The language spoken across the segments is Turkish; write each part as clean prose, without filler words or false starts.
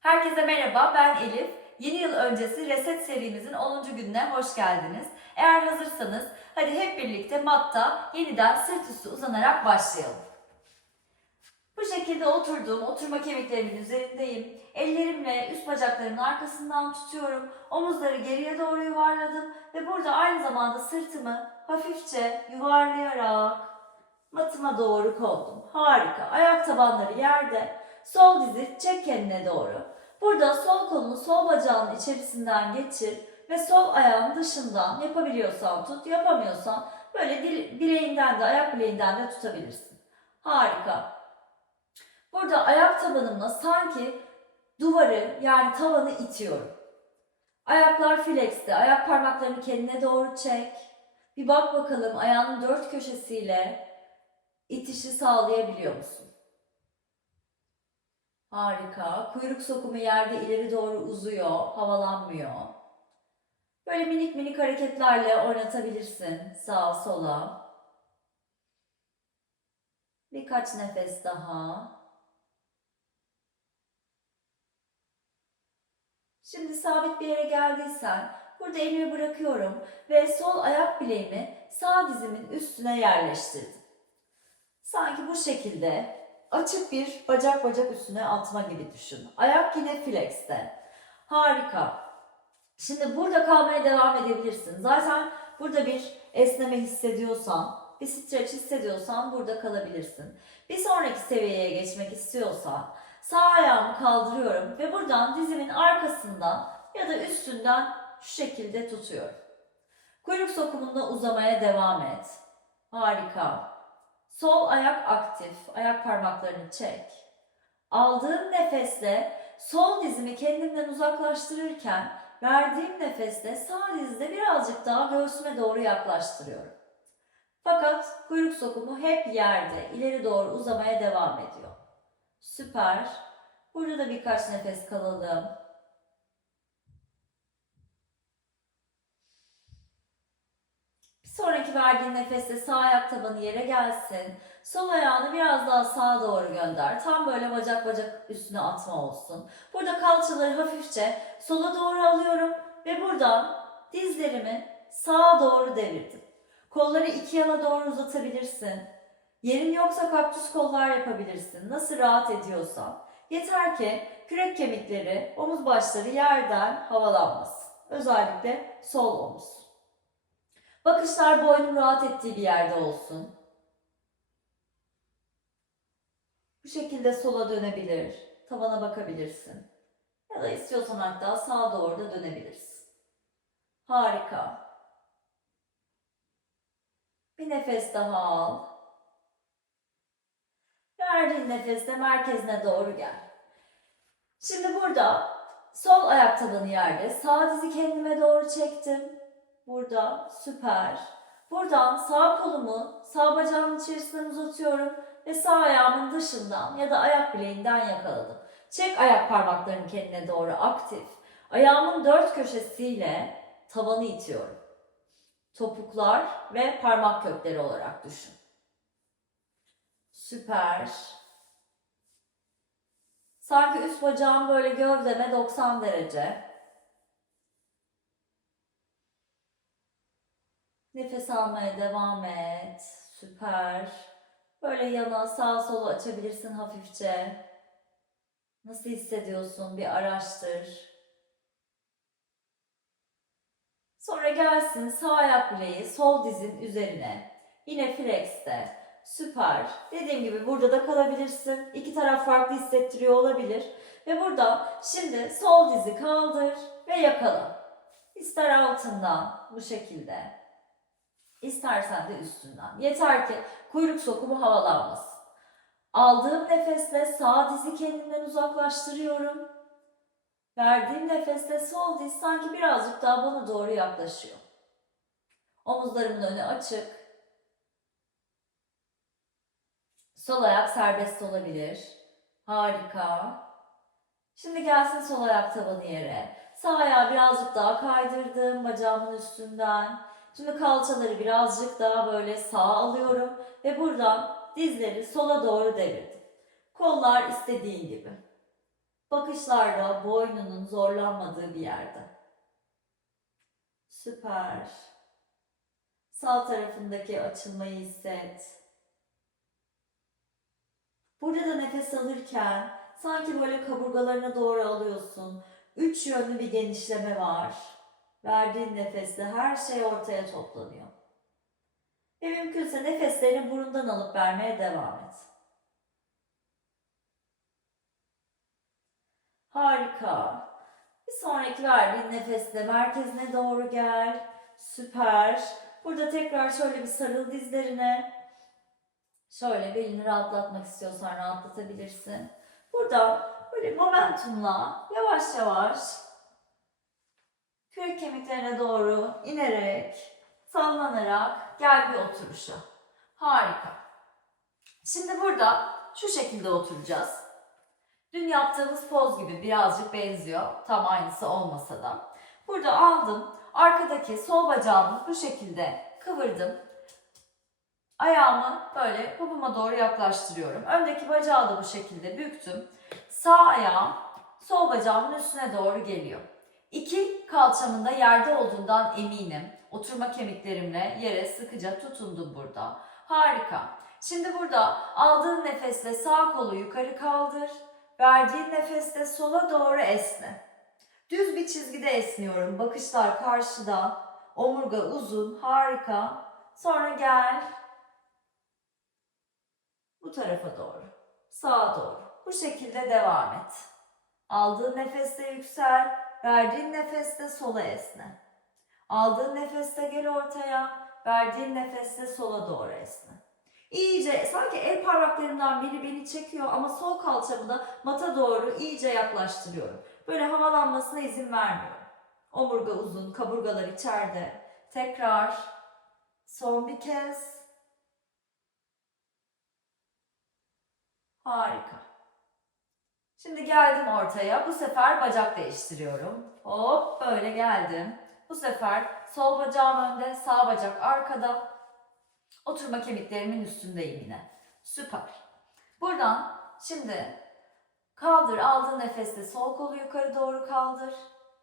Herkese merhaba, ben Elif. Yeni yıl öncesi Reset serimizin 10. gününe hoş geldiniz. Eğer hazırsanız hadi hep birlikte matta yeniden sırt üstü uzanarak başlayalım. Bu şekilde oturma kemiklerimin üzerindeyim. Ellerimle üst bacaklarımın arkasından tutuyorum. Omuzları geriye doğru yuvarladım ve burada aynı zamanda sırtımı hafifçe yuvarlayarak matıma doğru kondum. Harika. Ayak tabanları yerde. Sol dizi çek kendine doğru. Burada sol kolunu sol bacağının içerisinden geçir ve sol ayağın dışından yapabiliyorsan tut, yapamıyorsan böyle bileğinden de ayak bileğinden de tutabilirsin. Harika. Burada ayak tabanımla sanki duvarı yani tavanı itiyorum. Ayaklar flex'te. Ayak parmaklarını kendine doğru çek. Bir bak bakalım ayağının dört köşesiyle itişi sağlayabiliyor musun? Harika. Kuyruk sokumu yerde ileri doğru uzuyor, havalanmıyor. Böyle minik minik hareketlerle oynatabilirsin sağa sola. Birkaç nefes daha. Şimdi sabit bir yere geldiysen burada elimi bırakıyorum ve sol ayak bileğimi sağ dizimin üstüne yerleştirdim. Sanki bu şekilde açık bir bacak üstüne atma gibi düşün. Ayak yine flex'te. Harika. Şimdi burada kalmaya devam edebilirsin. Zaten burada bir esneme hissediyorsan, bir streç hissediyorsan burada kalabilirsin. Bir sonraki seviyeye geçmek istiyorsan sağ ayağımı kaldırıyorum ve buradan dizimin arkasından ya da üstünden şu şekilde tutuyorum. Kuyruk sokumunda uzamaya devam et. Harika. Sol ayak aktif. Ayak parmaklarını çek. Aldığım nefesle sol dizimi kendimden uzaklaştırırken verdiğim nefesle sağ dizide birazcık daha göğsüme doğru yaklaştırıyorum. Fakat kuyruk sokumu hep yerde, ileri doğru uzamaya devam ediyor. Süper. Burada da birkaç nefes kalalım. Sonraki verdiğin nefeste sağ ayak tabanı yere gelsin. Sol ayağını biraz daha sağa doğru gönder. Tam böyle bacak üstüne atma olsun. Burada kalçaları hafifçe sola doğru alıyorum ve buradan dizlerimi sağa doğru devirdim. Kolları iki yana doğru uzatabilirsin. Yerin yoksa kaktüs kollar yapabilirsin. Nasıl rahat ediyorsan. Yeter ki kürek kemikleri, omuz başları yerden havalanmasın. Özellikle sol omuz. Bakışlar boynum rahat ettiği bir yerde olsun. Bu şekilde sola dönebilir, tavana bakabilirsin. Ya da istiyorsan hatta sağa doğru da dönebilirsin. Harika. Bir nefes daha al. Verdiğin nefesle merkezine doğru gel. Şimdi burada sol ayak tabanı yerde, sağ dizi kendime doğru çektim. Burada süper. Buradan sağ kolumu sağ bacağımın içerisinden uzatıyorum ve sağ ayağımın dışından ya da ayak bileğinden yakaladım. Çek ayak parmaklarını kendine doğru aktif. Ayağımın dört köşesiyle tavanı itiyorum. Topuklar ve parmak kökleri olarak düşün. Süper. Sanki üst bacağım böyle gövdeme 90 derece. Nefes almaya devam et. Süper. Böyle yana sağa sola açabilirsin hafifçe. Nasıl hissediyorsun? Bir araştır. Sonra gelsin sağ ayak bileği sol dizin üzerine. Yine flex'te. Süper. Dediğim gibi burada da kalabilirsin. İki taraf farklı hissettiriyor olabilir. Ve burada şimdi sol dizi kaldır ve yakala. İster altından bu şekilde. İstersen de üstünden. Yeter ki kuyruk sokumu havalanmasın. Aldığım nefesle sağ dizi kendimden uzaklaştırıyorum. Verdiğim nefesle sol diz sanki birazcık daha bana doğru yaklaşıyor. Omuzlarımın önü açık. Sol ayak serbest olabilir. Harika. Şimdi gelsin sol ayak tabanı yere. Sağ ayağı birazcık daha kaydırdım bacağımın üstünden. Şimdi kalçaları birazcık daha böyle sağa alıyorum ve buradan dizleri sola doğru devirdim. Kollar istediğin gibi. Bakışlarda boynunun zorlanmadığı bir yerde. Süper. Sağ tarafındaki açılmayı hisset. Burada da nefes alırken sanki böyle kaburgalarına doğru alıyorsun. Üç yönlü bir genişleme var. Verdiğin nefesle her şey ortaya toplanıyor. Ve mümkünse nefeslerini burundan alıp vermeye devam et. Harika. Bir sonraki verdiğin nefesle merkezine doğru gel. Süper. Burada tekrar şöyle bir sarıl dizlerine. Şöyle belini rahatlatmak istiyorsan rahatlatabilirsin. Burada böyle momentumla yavaş yavaş kürek kemiklerine doğru inerek, sallanarak gel bir oturuşa. Harika. Şimdi burada şu şekilde oturacağız. Dün yaptığımız poz gibi birazcık benziyor. Tam aynısı olmasa da. Burada aldım. Arkadaki sol bacağımı bu şekilde kıvırdım. Ayağımı böyle popoma doğru yaklaştırıyorum. Öndeki bacağı da bu şekilde büktüm. Sağ ayağım sol bacağımın üstüne doğru geliyor. İki kalçamın da yerde olduğundan eminim. Oturma kemiklerimle yere sıkıca tutundum burada. Harika. Şimdi burada aldığın nefesle sağ kolu yukarı kaldır. Verdiğin nefesle sola doğru esne. Düz bir çizgide esniyorum. Bakışlar karşıda. Omurga uzun. Harika. Sonra gel. Bu tarafa doğru. Sağa doğru. Bu şekilde devam et. Aldığın nefeste yüksel. Verdiğin nefeste sola esne. Aldığın nefeste gel ortaya. Verdiğin nefeste sola doğru esne. İyice sanki el parmaklarımdan biri beni çekiyor ama sol kalçamı da mata doğru iyice yaklaştırıyorum. Böyle havalanmasına izin vermiyorum. Omurga uzun, kaburgalar içeride. Tekrar. Son bir kez. Harika. Şimdi geldim ortaya. Bu sefer bacak değiştiriyorum. Hop böyle geldim. Bu sefer sol bacağım önde, sağ bacak arkada. Oturma kemiklerimin üstündeyim yine. Süper. Buradan şimdi kaldır, aldığın nefeste sol kolu yukarı doğru kaldır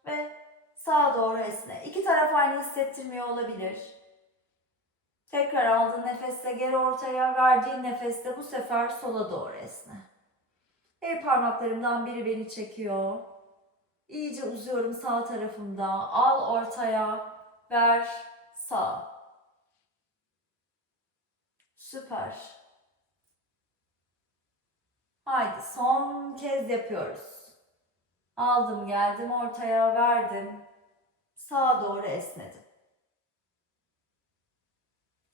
ve sağa doğru esne. İki taraf aynı hissettirmiyor olabilir. Tekrar aldığın nefeste gel ortaya, verdiğin nefeste bu sefer sola doğru esne. El parmaklarımdan biri beni çekiyor. İyice uzuyorum sağ tarafımda. Al ortaya, ver, sağ. Süper. Haydi son kez yapıyoruz. Aldım, geldim ortaya, verdim. Sağa doğru esnedim.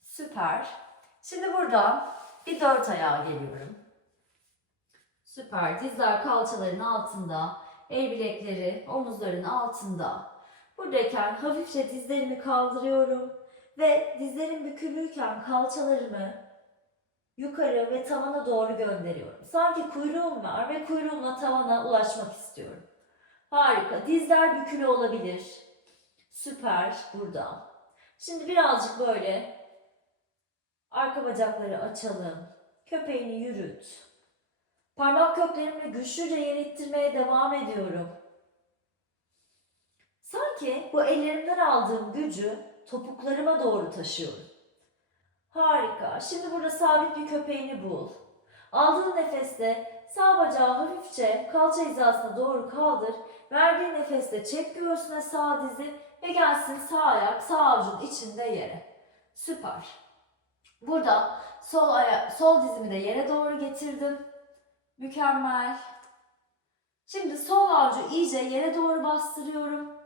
Süper. Şimdi burada bir dört ayağa geliyorum. Süper. Dizler kalçaların altında. El bilekleri omuzların altında. Buradayken hafifçe dizlerimi kaldırıyorum. Ve dizlerim bükülüyken kalçalarımı yukarı ve tavana doğru gönderiyorum. Sanki kuyruğum var ve kuyruğumla tavana ulaşmak istiyorum. Harika. Dizler bükülü olabilir. Süper. Burada. Şimdi birazcık böyle arka bacakları açalım. Köpeğini yürüt. Parmak köklerimle güçlüce yer ittirmeye devam ediyorum. Sanki bu ellerimden aldığım gücü topuklarıma doğru taşıyorum. Harika. Şimdi burada sabit bir köpeğini bul. Aldığın nefeste sağ bacağı hafifçe kalça hizasına doğru kaldır. Verdiğin nefeste çek göğsüne sağ dizi ve gelsin sağ ayak sağ avucun içinde yere. Süper. Burada sol dizimi de yere doğru getirdim. Mükemmel. Şimdi sol avucu iyice yere doğru bastırıyorum.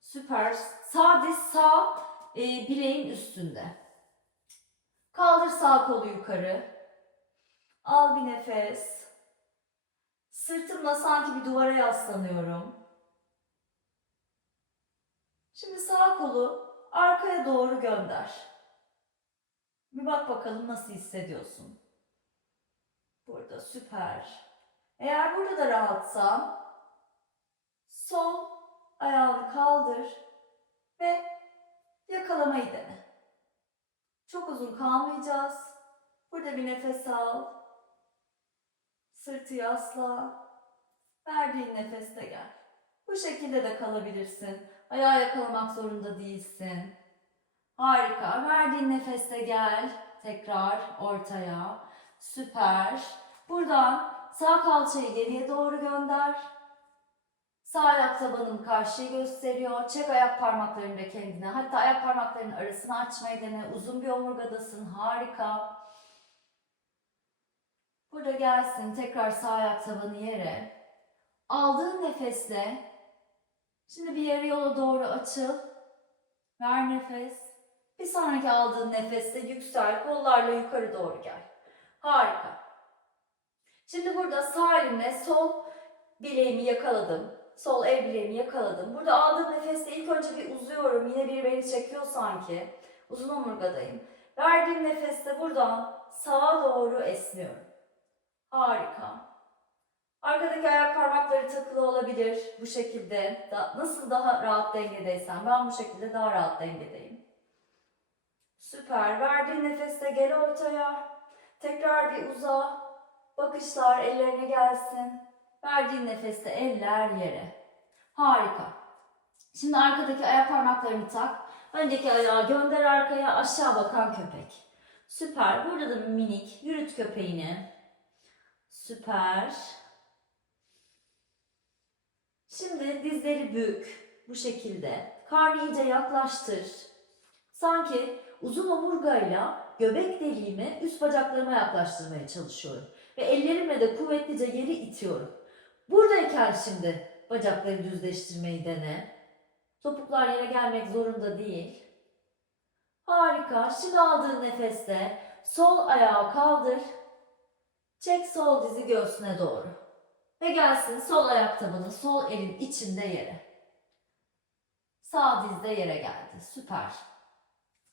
Süper. Sağ diz sağ bileğin üstünde. Kaldır sağ kolu yukarı. Al bir nefes. Sırtımla sanki bir duvara yaslanıyorum. Şimdi sağ kolu arkaya doğru gönder. Bir bak bakalım nasıl hissediyorsun. Burada süper. Eğer burada da rahatsan sol ayağını kaldır ve yakalamayı dene. Çok uzun kalmayacağız. Burada bir nefes al. Sırtı yasla. Verdiğin Verdiğin nefeste gel. Bu şekilde de kalabilirsin. Ayağı yakalamak zorunda değilsin. Harika. Verdiğin nefeste gel. Tekrar ortaya. Süper. Buradan sağ kalçayı geriye doğru gönder. Sağ ayak tabanım karşıyı gösteriyor. Çek ayak parmaklarını da kendine. Hatta ayak parmaklarının arasını açmayı dene. Uzun bir omurgadasın. Harika. Burada gelsin. Tekrar sağ ayak tabanı yere. Aldığın nefesle şimdi bir yarı yola doğru açıl. Ver nefes. Bir sonraki aldığın nefeste yüksel. Kollarla yukarı doğru gel. Harika. Şimdi burada sağ elimle sol bileğimi yakaladım. Sol el bileğimi yakaladım. Burada aldığım nefeste ilk önce bir uzuyorum. Yine biri beni çekiyor sanki. Uzun omurgadayım. Verdiğim nefeste buradan sağa doğru esniyorum. Harika. Arkadaki ayak parmakları takılı olabilir. Bu şekilde. Nasıl daha rahat dengedeysen. Ben bu şekilde daha rahat dengedeyim. Süper. Verdiğin nefeste gel ortaya. Tekrar bir uza. Bakışlar ellerine gelsin. Verdiğin nefeste eller yere. Harika. Şimdi arkadaki ayak parmaklarını tak. Öndeki ayağı gönder arkaya. Aşağı bakan köpek. Süper. Burada da bir minik yürüt köpeğini. Süper. Şimdi dizleri bük. Bu şekilde. Karnı iyice yaklaştır. Sanki uzun omurgayla göbek deliğimi üst bacaklarıma yaklaştırmaya çalışıyorum. Ve ellerimle de kuvvetlice yeri itiyorum. Buradayken şimdi bacakları düzleştirmeyi dene. Topuklar yere gelmek zorunda değil. Harika. Şimdi aldığın nefeste sol ayağı kaldır. Çek sol dizi göğsüne doğru. Ve gelsin sol ayak tabanı sol elin içinde yere. Sağ dizde yere geldi. Süper.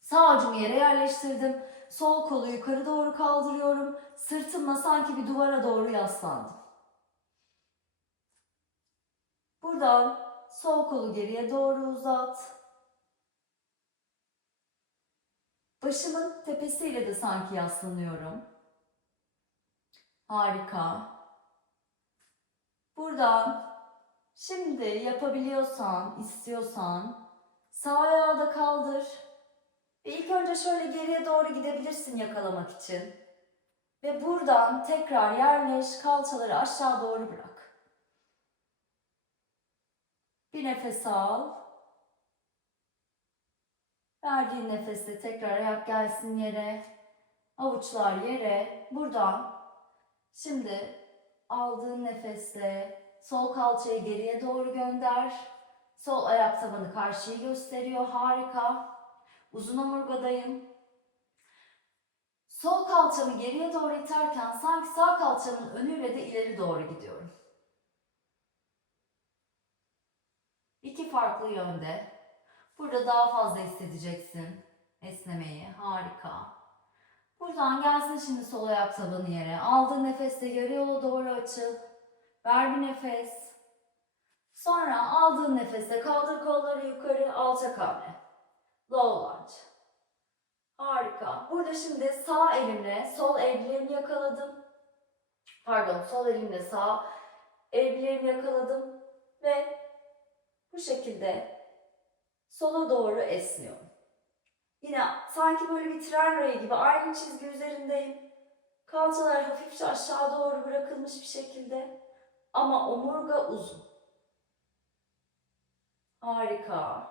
Sağ avucumu yere yerleştirdim. Sol kolu yukarı doğru kaldırıyorum. Sırtımla sanki bir duvara doğru yaslandım. Buradan sol kolu geriye doğru uzat. Başımın tepesiyle de sanki yaslanıyorum. Harika. Buradan şimdi yapabiliyorsan, istiyorsan sağ ayağı da kaldır. Ve ilk önce şöyle geriye doğru gidebilirsin yakalamak için. Ve buradan tekrar yerleş, kalçaları aşağı doğru bırak. Bir nefes al. Verdiğin nefeste tekrar ayak gelsin yere. Avuçlar yere. Buradan şimdi aldığın nefeste sol kalçayı geriye doğru gönder. Sol ayak tabanı karşıyı gösteriyor. Harika. Uzun omurgadayım. Sol kalçamı geriye doğru iterken sanki sağ kalçamın önüyle de ileri doğru gidiyorum. İki farklı yönde. Burada daha fazla hissedeceksin esnemeyi. Harika. Buradan gelsin şimdi sol ayak tabanı yere. Aldığın nefeste yarı yola doğru açıl. Ver bir nefes. Sonra aldığın nefeste kaldır kolları yukarı, alçak hamle. Low lunge. Harika. Burada şimdi sağ elimle sol el bileğimi yakaladım. Pardon, sol elimle sağ el bileğimi yakaladım ve bu şekilde sola doğru esniyorum. Yine sanki böyle bir tren rayı gibi aynı çizgi üzerindeyim. Kalçalar hafifçe aşağı doğru bırakılmış bir şekilde ama omurga uzun. Harika.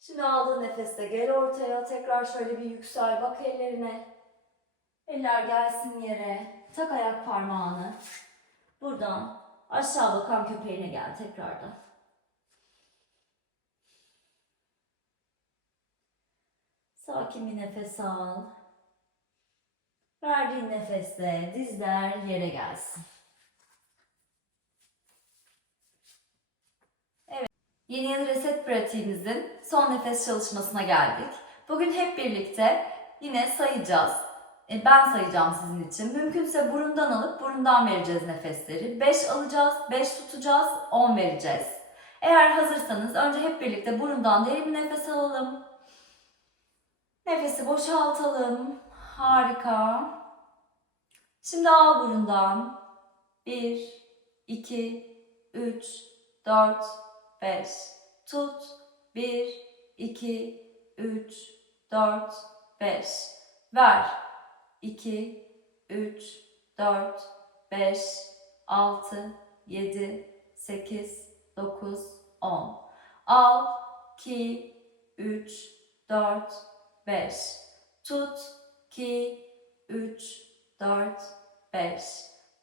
Şimdi aldığın nefeste gel ortaya. Tekrar şöyle bir yüksel. Bak ellerine. Eller gelsin yere. Tak ayak parmağını. Buradan aşağı bakan köpeğine gel tekrardan. Sakin bir nefes al. Verdiğin nefeste dizler yere gelsin. Evet. Yeni yıl reset pratiğimizin son nefes çalışmasına geldik. Bugün hep birlikte yine sayacağız. Ben sayacağım sizin için. Mümkünse burundan alıp burundan vereceğiz nefesleri. 5 alacağız, 5 tutacağız, 10 vereceğiz. Eğer hazırsanız önce hep birlikte burundan derin bir nefes alalım. Nefesi boşaltalım. Harika. Şimdi al burundan. 1, 2, 3, 4, 5. Tut. 1, 2, 3, 4, 5. Ver. 2, 3, 4, 5, 6, 7, 8, 9, 10. Al. 2, 3, 4, 5. Tut. 2, 3, 4, 5.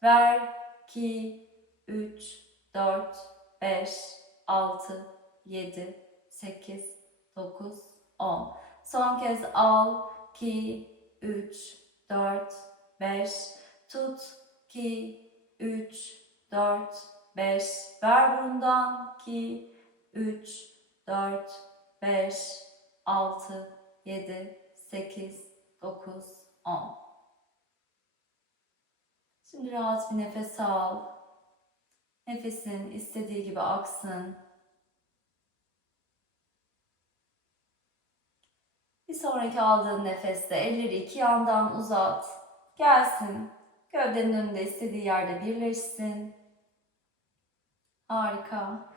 Ver. 2, 3, 4, 5, 6, 7, 8, 9, 10. Son kez al. 2, 3, 4, 5. Tut. 2, 3, 4, 5. Ver burundan. 2, 3, 4, 5, 6, 7, 8, 9, 10. Şimdi rahat bir nefes al. Nefesin istediği gibi aksın. Bir sonraki aldığın nefeste elleri iki yandan uzat. Gelsin. Gövdenin önünde istediği yerde birleşsin. Harika.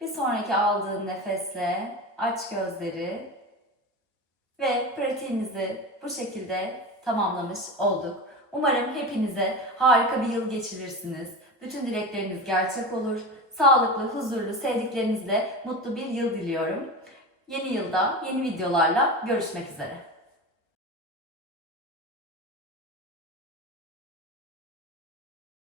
Bir sonraki aldığın nefesle aç gözleri ve pratiğimizi bu şekilde tamamlamış olduk. Umarım hepinize harika bir yıl geçirirsiniz. Bütün dilekleriniz gerçek olur. Sağlıklı, huzurlu, sevdiklerinizle mutlu bir yıl diliyorum. Yeni yılda yeni videolarla görüşmek üzere.